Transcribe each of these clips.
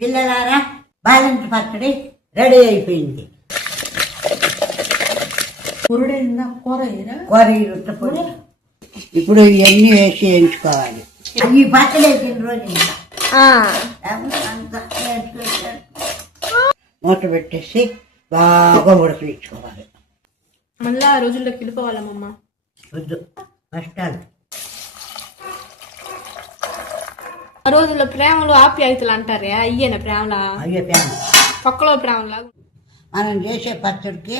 పిల్లలారా బాలింత పచ్చడి రెడీ అయిపోయింది. కూర ఉత్తపొడి. ఇప్పుడు ఇవన్నీ వేసి వేయించుకోవాలి. ఈ పచ్చడి వేసిన రోజు మూత పెట్టేసి బాగా ఉడకించుకోవాలి. మళ్ళీ ఆ రోజుల్లోకి వెళ్ళిపోవాలమ్మమ్మ. వద్దు, కష్టాలు. ఆ రోజుల్లో ప్రేమలు ఆప్యాయతలు అంటారే, అయ్యేనా ప్రేమలా? అయ్యే ప్రేమ పక్కలో ప్రేమలా. మనం చేసే పచ్చడికి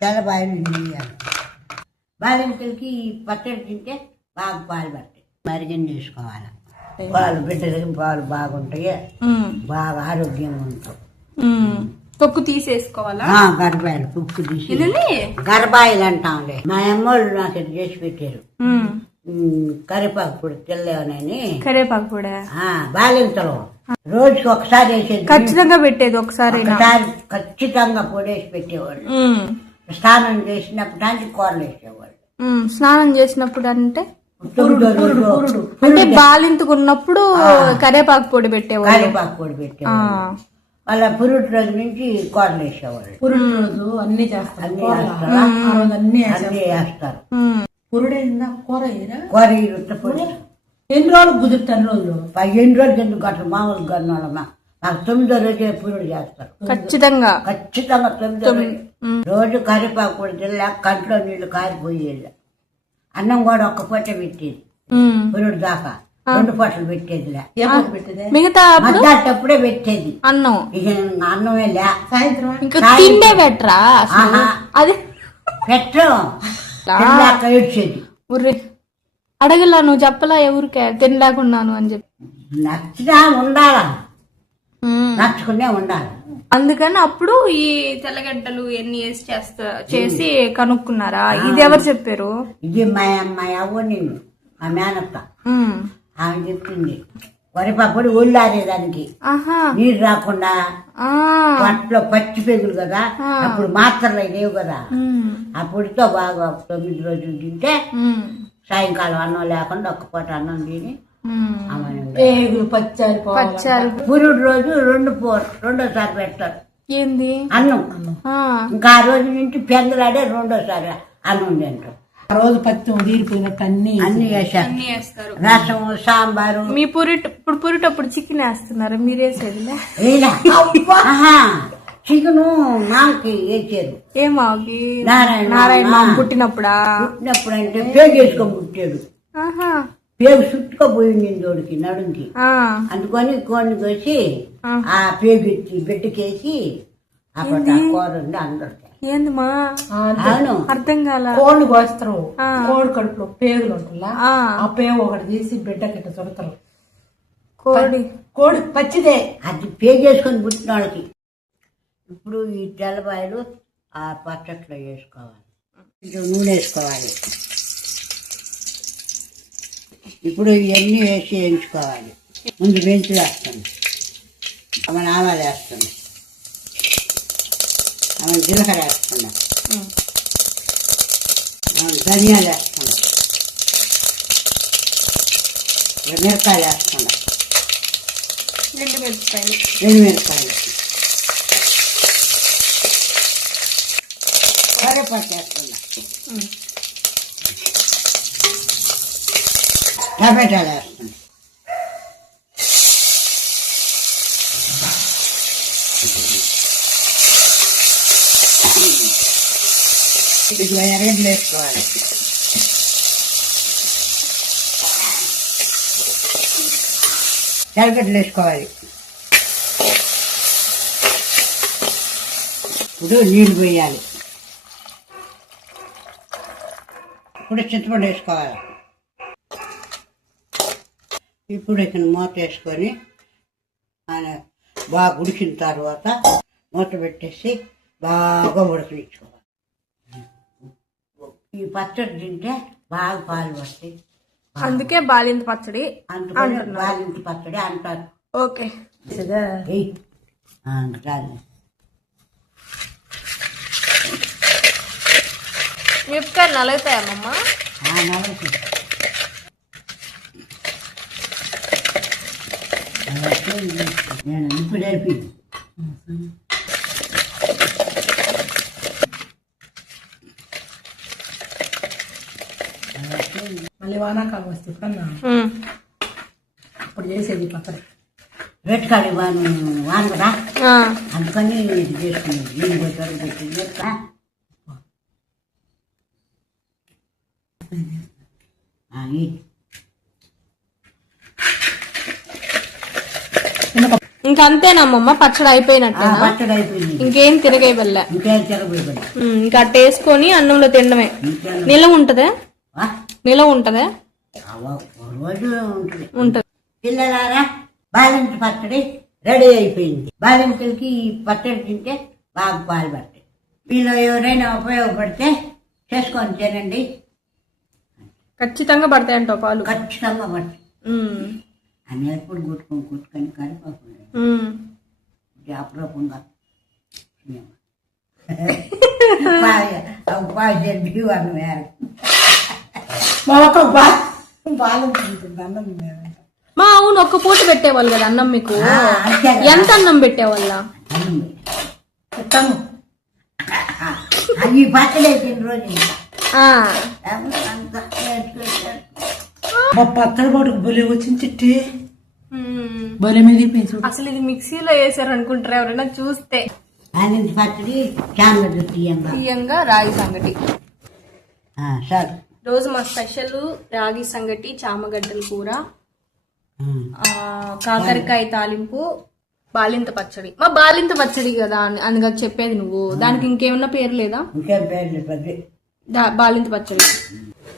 తెల్లబాయలు వేయాలి. బాలింతలకి ఈ పచ్చడి తింటే బాగా పాలు పడతాయి. మరిగిన చేసుకోవాలి. పాలు బిడ్డలకి పాలు బాగుంటాయి, బాగా ఆరోగ్యంగా ఉంటాయి. తొక్కు తీసేసుకోవాలా? గర్భాయిలు పుక్కు తీసి గర్భాయిలు అంటాంలే. మా అమ్మోళ్ళు నాకు ఇది చేసి పెట్టారు. కరివేపాకు పొడి తెల్లేవనని. కరివేపాకు పొడి బాలింతలు రోజుకి ఒకసారి వేసేది. ఖచ్చితంగా పెట్టేది ఒకసారి ఖచ్చితంగా పొడేసి పెట్టేవాళ్ళు. స్నానం చేసినప్పుడు అంటే కూరలు వేసేవాళ్ళు. స్నానం చేసినప్పుడు అంటే అంటే బాలింతకున్నప్పుడు కరివేపాకు పొడి పెట్టేవాళ్ళు. కరివేపాకు పొడి పెట్టేవాళ్ళు. మళ్ళా పురుటి రోజు నుంచి కూరలు వేసేవాళ్ళు. పురుటి రోజు అన్ని చేస్తారు. అన్ని వేస్తారు. పురుడైందా కూర కూర ఉత్తపొడి. ఎన్ని రోజులు కుదురుతారు? రోజులు 15 రోజులు ఎందుకు అట్లా మామూలు గన్నోళ్ళమ్మా. నాకు 9వ రోజే పురుడు చేస్తారు. ఖచ్చితంగా 9వ రోజు కరివేపాకు పొడి తిల్లా కంట్లో నీళ్లు కారిపోయేది. అన్నం కూడా ఒక్క పూట పెట్టేది. పురుడు దాకా 2 పూటలు పెట్టేదిలే. మిగతా మధ్యాటప్పుడే పెట్టేది అన్నం. ఇక అన్నమే లే. సాయంత్రం ఇంకా తిండే పెట్టరా? అది పెట్టు ఏడ్చేది. అడగలా, నువ్వు చెప్పలా ఎవరికే తినలేకున్నాను అని చెప్పి. నచ్చినా ఉండాలా, నచ్చుకునే ఉండాలి. అందుకని అప్పుడు ఈ తెల్లగడ్డలు ఎన్ని వేసి చేసి కనుక్కున్నారా? ఇది ఎవరు చెప్పారు? ఇది మా అవ్వ నిన్ను మా మేనత్త ఆమె చెప్పింది. వరిపప్పుడు ఒళ్ళారేదానికి నీరు రాకుండా వాటిలో పచ్చి పెగులు కదా, అప్పుడు మాత్రలు లేవు కదా. అప్పుడుతో బాగా 9 రోజులు తింటే సాయంకాలం అన్నం లేకుండా ఒక్క పూట అన్నం తిని పచ్చారు. పురుడు రోజు 2సారి పెడతారు. ఏంది అన్నం? ఇంకా ఆ రోజు నుంచి పెందలాడే 2సారి అన్నం తింటాం. ఆ రోజు పత్తి తీరిపోయినట్టు అన్ని వేస్తారు. రసం, సాంబారు. మీ ఇప్పుడు పురిటప్పుడు చికెన్ వేస్తున్నారు మీరేసేది? చికెను మామకి వేసారు. ఏ మాకి? నారాయణ మామ పుట్టినప్పుడా? పుట్టినప్పుడు అంటే పేగు వేసుకొని పుట్టాడు. పేగు చుట్టుకోపోయింది తోడికి నడుంకి. అందుకని కోడిని కోసి ఆ పేగు ఎత్తి బిడ్డకేసి అప్పుడు కూర ఉంది అందరికి. ఏందమ్మా? అవును, అర్థం కాల. కోళ్ళు కోస్తారు. కోడి కడుపులో పేగులు ఉంటుందా, ఆ పేగు ఒకటి తీసి బిడ్డకిట్ట చుడతారు. కోడి పచ్చిదే అది పేగు వేసుకొని పుట్టిన వాళ్ళకి. ఇప్పుడు ఈ తెల్లబాయలు ఆ పచ్చట్లో వేసుకోవాలి. నూనె వేసుకోవాలి. ఇప్పుడు ఇవన్నీ వేసి వేయించుకోవాలి. ముందు మెంతులు వేస్తాను, ఆమె ఆవాలు వేస్తాను, ఆమె జీలకర్ర వేస్తున్నా, ధనియాలు వేస్తున్నా, మిరపకాయలు వేస్తున్నా, 2 మిరపకాయలు, కరివేపాకు వేస్తున్నా, టమాటాలు వేస్తున్నా, ఇట్లా ఎరగడ్డలు వేసుకోవాలి. ఎరగడ్డలు వేసుకోవాలి. ఇప్పుడు నీళ్ళు పోయాలి. ఇప్పుడు చింతపండు వేసుకోవాలి. ఇప్పుడు ఇక్కడ మూత వేసుకొని బాగా ఉడికిన తర్వాత మూత పెట్టేసి బాగా ఉడకనిచ్చుకోవాలి. ఈ పచ్చడి తింటే బాగా పాలు పడతాయి. అందుకే బాలింత పచ్చడి, అందుకని బాలింత పచ్చడి అంటారు. ఓకే. మిరపకాయలు నలుగుతాయమ్మమ్మ? నేను ఇప్పుడు వెళ్ళి మళ్ళీ వానాకాలం వస్తే ఎప్పుడన్నా అప్పుడు చేసేది పక్కన రేట్ కాడి వాను కదా అందుకని ఇది చేసుకునేది నేను పోతాడు పెట్టింది ఇంకా అంతేనమ్మమ్మ పచ్చడి అయిపోయినట్టు పచ్చడి అయిపోయింది. ఇంకేం తిరగై వెళ్ళా ఇంకేం తిరగబోయి ఇంకా అట్ట వేసుకొని అన్నంలో తినడమే. నిలవ ఉంటదా? నిలవ ఉంటదా? రోజు ఉంటుంది. ఉంటది. పిల్లలారా బాలింటి పచ్చడి రెడీ అయిపోయింది. బాలింతలకి ఈ పచ్చడి తింటే బాగా పాలు పడతాయి. మీలో ఎవరైనా ఉపయోగపడితే చేసుకొని తినండి. ఖచ్చితంగా పడతాయంటావు పాలు? ఖచ్చితంగా పడతాయి. అని ఎప్పుడు కుట్టుకొని కాలిపోకుండా అప్పుడప్పుడు మా అవును ఒక్క పూట పెట్టేవాళ్ళు కదా అన్నం మీకు. ఎంత అన్నం పెట్టేవాళ్ళ? అవి పచ్చడి తిన రోజు పచ్చడి పాటుకు బలి వచ్చింది చిట్టి బలి మీద అసలు ఇది మిక్సీలో వేసారు అనుకుంటారు ఎవరైనా చూస్తే. పచ్చడి చామగడ్డ తీయంగా రాగి సంగటి. సార్ రోజు మా స్పెషల్ రాగి సంగటి, చామగడ్డల కూర, కాకరకాయ తాలింపు, బాలింత పచ్చడి. మా బాలింత పచ్చడి కదా అని చెప్పేది నువ్వు. దానికి ఇంకేమన్నా పేరు లేదా? ఇంకేం పేరు? బాలింత పచ్చడి.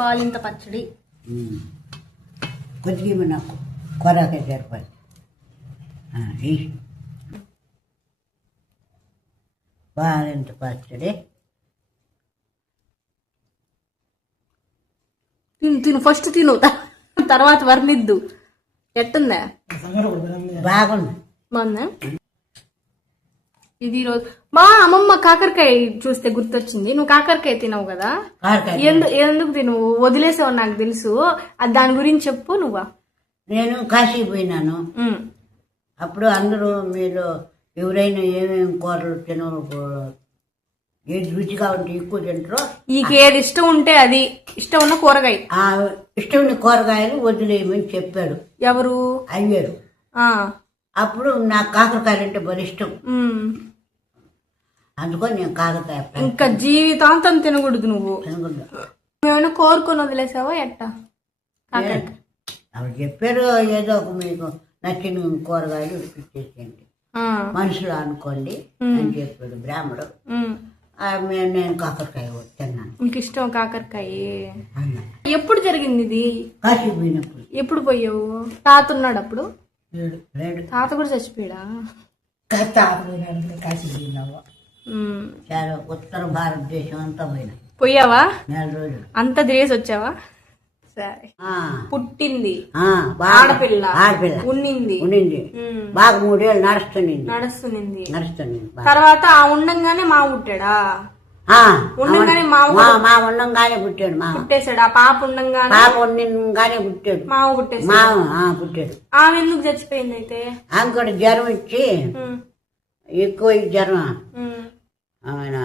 బాలింత పచ్చడి కొద్దిగా నాకు కొరకే సరిపడి బాలింత పచ్చడి తిను ఫస్ట్ తిను, తర్వాత వర్ణిద్దు. ఎట్టుందా? బాగుంది. బాగుందా? ఇది రోజు మా అమ్మమ్మ కాకరకాయ చూస్తే గుర్తొచ్చింది. నువ్వు కాకరకాయ తినవు కదా, ఎందుకు తినవు? వదిలేసావు నాకు తెలుసు. దాని గురించి చెప్పు నువ్వా. నేను కాశీ పోయినాను. అప్పుడు అందరూ మీరు ఎవరైనా ఏమేమి కూరలు ఏది రుచిగా ఉంటే ఎక్కువ తింటారో, నీకేది ఇష్టం ఉంటే అది ఇష్టం ఉన్న కూరగాయ, ఇష్టం ఉన్న కూరగాయలు వదిలేయమని చెప్పాడు. ఎవరు? అయ్యారు. అప్పుడు నాకు కాకరకాయలు అంటే బలి ఇష్టం. అందుకని నేను కాకరకాయ ఇంకా జీవితాంతం తినకూడదు నువ్వు. ఏమైనా కోరుకొని వదిలేసావా ఎట్టా? అవి చెప్పారు ఏదో ఒక మీకు నచ్చిన కూరగాయలు ఇచ్చేసేయండి, మనుషులు అనుకోండి అని చెప్పాడు బ్రాహ్మడు. నేను కాకరకాయ తిన్నాను. నీకు ఇష్టం కాకరకాయ? ఎప్పుడు జరిగింది ఇది? కాశీ పోయినప్పుడు. ఎప్పుడు పోయావు? తాత ఉన్నాడు అప్పుడు? తాత కూడా చచ్చిపోయాడా? కాశీ పోయినావా? చాలా ఉత్తర భారతదేశం అంతా పోయినా. పోయావా? 4 రోజులు అంతా తిరిగేసి వచ్చావా? సరే. పుట్టింది ఆడపిల్ల. ఉన్నింది బాగా 3 ఏళ్ళు నడుస్తుంది. తర్వాత ఆ ఉండంగానే మా పుట్టాడా? ఉండంగానే మా ఉండంగానే పుట్టాడు. పుట్టేశాడు. ఆ పాప ఉండంగానే పుట్టాడు. మావ పుట్టేశాడు. పుట్టాడు. ఆమె ఎందుకు చచ్చిపోయింది అయితే? ఆమె కూడా జ్వరం ఇచ్చి ఎక్కువ జ్వరం. ఆయన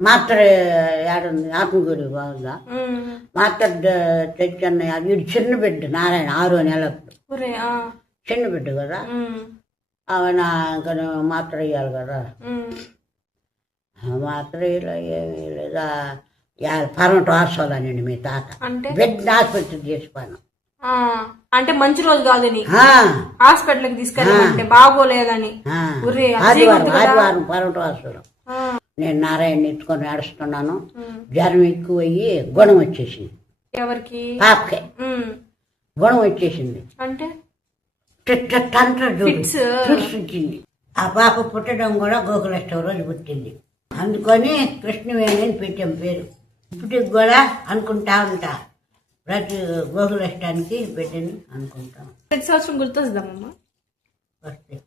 మాత్ర ఏడుంది ఆత్మగురి బాగుందా మాత్ర తెచ్చన్న. వీడు చిన్న బిడ్డ నారాయణ 6వ నెలప్పుడు చిన్న బిడ్డ కదా. ఆయన ఇంకా మాత్ర వేయాలి కదా. మాత్ర ఏమీ లేదా పరమట హాస్పిటల్ మీ తాత బిడ్డ ఆసుపత్రి చేసిపోయాను. అంటే మంచి రోజు కాదని హాస్పిటల్ కి తీసుకెళ్ళాలంటే బాగోలేదని. ఆదివారం పరమట హాస్పిటల్. నేను నారాయణ ఎత్తుకొని నడుస్తున్నాను. జ్వరం ఎక్కువ అయ్యి గుణం వచ్చేసింది. ఎవరికి? పాపకే గుణం వచ్చేసింది. అంటే వచ్చింది. ఆ పాప పుట్టడం కూడా గోకులష్టం రోజు పుట్టింది. అందుకని కృష్ణవేణి అని పెట్టాం పేరు. ఇప్పటికి కూడా అనుకుంటా ఉంటా, ప్రతి గోకులష్టానికి పెట్టని అనుకుంటాం. ప్రతి సంవత్సరం గుర్తొస్తుందమ్మా. వస్తాయి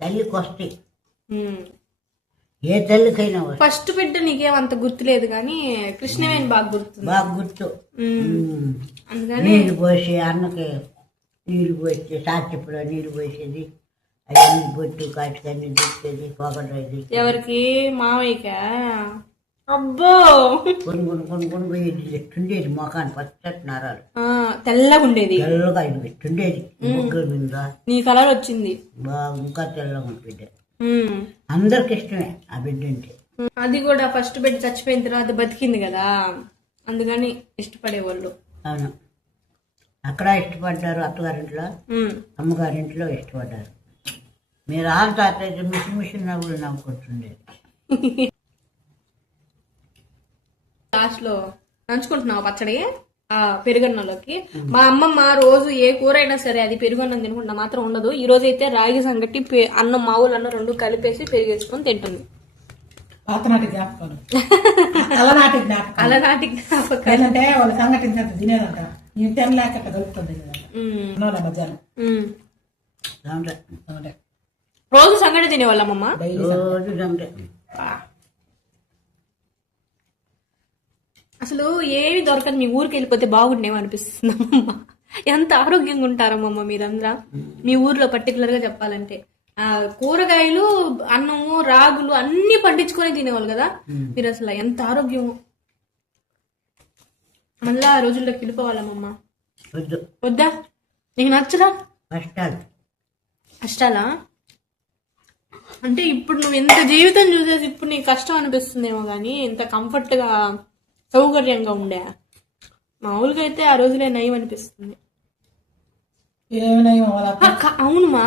తల్లికి వస్తాయి. ఏ తల్లికైనా ఫస్ట్ బిడ్డ నీకేమంత గుర్తులేదు కానీ కృష్ణవేణి బాగా గుర్తు. అందుకని నీళ్ళు పోసి అన్నకి నీళ్ళు పోస్తే సాచిప్పుడు నీళ్ళు పోసేది అవన్నీ బొట్టు కాటుకన్నీ తెచ్చేది పొగడేది ఎవరికి మామయ్యకా అబ్బో కొనుక్కొని పోయేది ఎట్టుండేది మొఖాన్ని పచ్చటి నరాలు తెల్లగా ఉండేది తెల్లగా ఇది పెట్టుండేది ముగ్గురు మీద నీ కలర్ వచ్చింది బాగా ఇంకా తెల్లగా బిడ్డ అందరికి ఇష్టమే ఆ బిడ్డ అంటే అది కూడా ఫస్ట్ బిడ్డ చచ్చిపోయిన తర్వాత బతికింది కదా అందుకని ఇష్టపడేవాళ్ళు అవును అక్కడ ఇష్టపడ్డారు అత్తగారింట్లో అమ్మగారింట్లో ఇష్టపడ్డారు మీరు ఆమె తాత అయితే మిషన్ నవ్వులు నవ్వుకుంటుండేది లాస్ట్ లో నంచుకుంటున్నావు పచ్చడి ఆ పెరుగన్నంలోకి మా అమ్మమ్మ రోజు ఏ కూర అయినా సరే అది పెరుగన్నం తినకుండా మాత్రం ఉండదు ఈ రోజు అయితే రాగి సంగటి అన్నం మామూలు అన్నం రెండు కలిపేసి పెరిగేసుకొని తింటుంది పాతనాటి జ్ఞాపకాలు అలనాటి జ్ఞాపకాలు అలనాటి జ్ఞాపకాలు. ఏంటంటే వాళ్ళ సంగటి తినేదంట ఈ టైం లేక అట్లా కలుపుతుంది మధ్యాహ్నం రోజు సంగటి తినేవాళ్ళమ్మమ్మ రోజు సంగటే. అసలు ఏవి దొరకదు మీ ఊరికి వెళ్ళిపోతే బాగుండేమో అనిపిస్తుంది అమ్మమ్మ ఎంత ఆరోగ్యంగా ఉంటారమ్మమ్మ మీరందరూ మీ ఊర్లో పర్టికులర్ గా చెప్పాలంటే ఆ కూరగాయలు అన్నము రాగులు అన్ని పండించుకొని తినేవాళ్ళు కదా మీరు అసలు ఎంత ఆరోగ్యం మళ్ళా ఆ రోజుల్లోకి వెళ్ళిపోవాలమ్మమ్మ వద్దు వద్దా నీకు నచ్చదా కష్టాలు కష్టాలా అంటే ఇప్పుడు నువ్వు ఎంత జీవితం చూసేసి ఇప్పుడు నీకు కష్టం అనిపిస్తుందేమో కానీ ఇంత కంఫర్ట్ గా సౌకర్యంగా ఉండే మామూలుగా అయితే ఆ రోజులే నయం అనిపిస్తుంది అవునుమా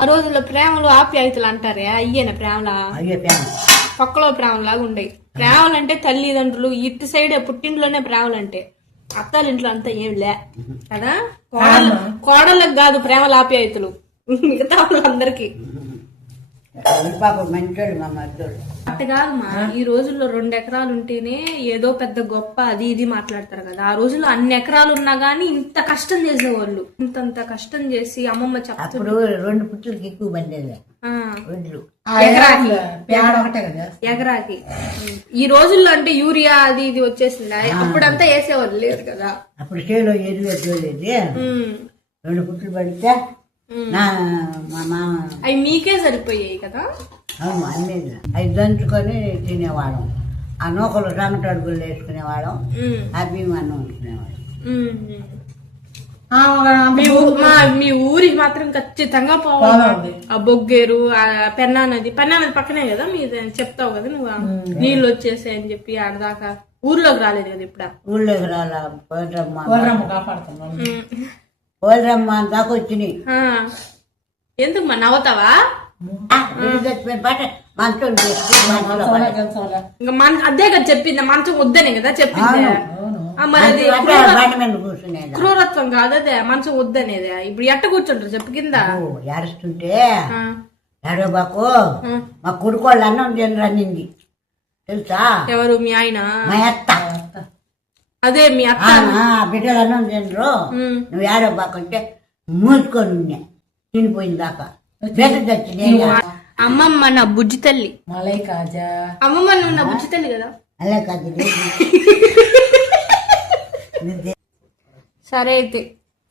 ఆ రోజుల్లో ప్రేమలు ఆప్యాయతలు అంటారే అయ్యేనా ప్రేమలా అయ్యే ప్రేమ పక్కలో ప్రేమలాగా ఉండేవి ప్రేమలు అంటే తల్లిదండ్రులు ఇటు సైడ్ పుట్టింట్లోనే ప్రేమలు అంటే అత్తాల ఇంట్లో అంతా ఏం లే కదా కోడళ్ళకి కాదు ప్రేమలు ఆప్యాయతలు మిగతా వాళ్ళందరికీ పాప మంచోడు మా మద్దోడు అట్ట కాదమ్మా ఈ రోజుల్లో 2 ఎకరాలు ఉంటేనే ఏదో పెద్ద గొప్ప అది ఇది మాట్లాడతారు కదా ఆ రోజుల్లో అన్ని ఎకరాలు ఉన్నా గానీ ఇంత కష్టం చేసేవాళ్ళు ఇంతంత కష్టం చేసి అమ్మమ్మ చెప్తారు అప్పుడు 2 పుట్టులకి ఎక్కువ బండేది వడ్లు ఎకరాకి ఈ రోజుల్లో అంటే యూరియా అది ఇది వచ్చేసింది అప్పుడంతా వేసేవాళ్ళు లేదు కదా అప్పుడు చేలో ఎరువేది 2 పుట్టులు పడితే మా మామ అవి మీకే సరిపోయాయి కదా అవును అన్నీ అవి దంచుకొని తినేవాళ్ళం ఆ నూకలు టమాటా అడుగులు వేసుకునేవాళ్ళం ఆ బియ్యం అన్నం వండుకునేవాళ్ళం మీ ఊరికి మాత్రం ఖచ్చితంగా పోవాలి ఆ బొగ్గేరు ఆ పెన్నా నది పక్కనే కదా మీరు చెప్తావు కదా నువ్వు నీళ్ళు వచ్చేసాయి అని చెప్పి ఆడదాకా ఊర్లోకి రాలేదు కదా ఇప్పుడు ఊళ్ళోకి రాలా పోలరమ్మ కాపాడుతున్నాం పోలరమ్మ దాకా వచ్చినాయి ఎందుకు మా నవ్వుతావా మంచం ఇంకా అదే కదా చెప్పింది మంచం వద్దనే కదా చెప్పింది మరి అది క్రూరత్వం కాదు అదే మంచం వద్దనేది ఇప్పుడు ఎట్ట కూర్చుంటారు చెప్పు కింద ఏడుస్తుంటే ఏడోబాకు మా కొడుకోళ్ళు అన్నం తినరనింది తెలుసా ఎవరు మీ ఆయన మా అత్త అదే మీ అత్త బిడ్డలు అన్నం తినరు నువ్వు ఏడోబాకు అంటే మూసుకొని ఉన్నా తినిపోయింది దాకా అమ్మమ్మ నా బుజ్జి తల్లి మలై కాజా అమ్మమ్మ నువ్వు నా బుజ్జి తల్లి కదా అలా కాదు సరే అయితే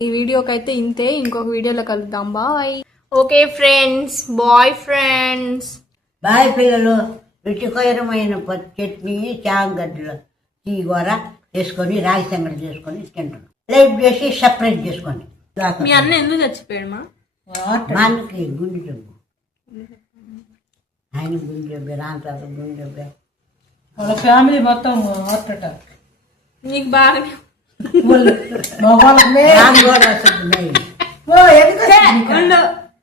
ఈ వీడియోకి అయితే ఇంతే ఇంకొక వీడియోలో కలుద్దాం bye okay friends bye friends bye పిల్లలు రుచికరమైన చట్నీ చాంగడ్డలు తీగూర చేసుకొని రాగి సంగటి చేసుకొని తింటున్నాం లైట్ చేసి సపరేట్ చేసుకోండి మీ అన్న ఎందుకు చచ్చిపోయాడు మా మనకి గుండె జబ్బు ఆయన గుండె జబ్బు రాంతాత గుండె జబ్బు వాళ్ళ ఫ్యామిలీ మొత్తం హార్ట్ అటాక్ నీకు బాగా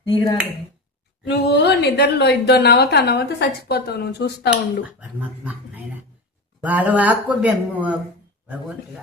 నీకు రాదు నువ్వు నిద్రలో ఇద్దరు నవ్వుతా చచ్చిపోతావు నువ్వు చూస్తా ఉండు పరమాత్మ నాయన బాగా వాక్కు భగవంతుగా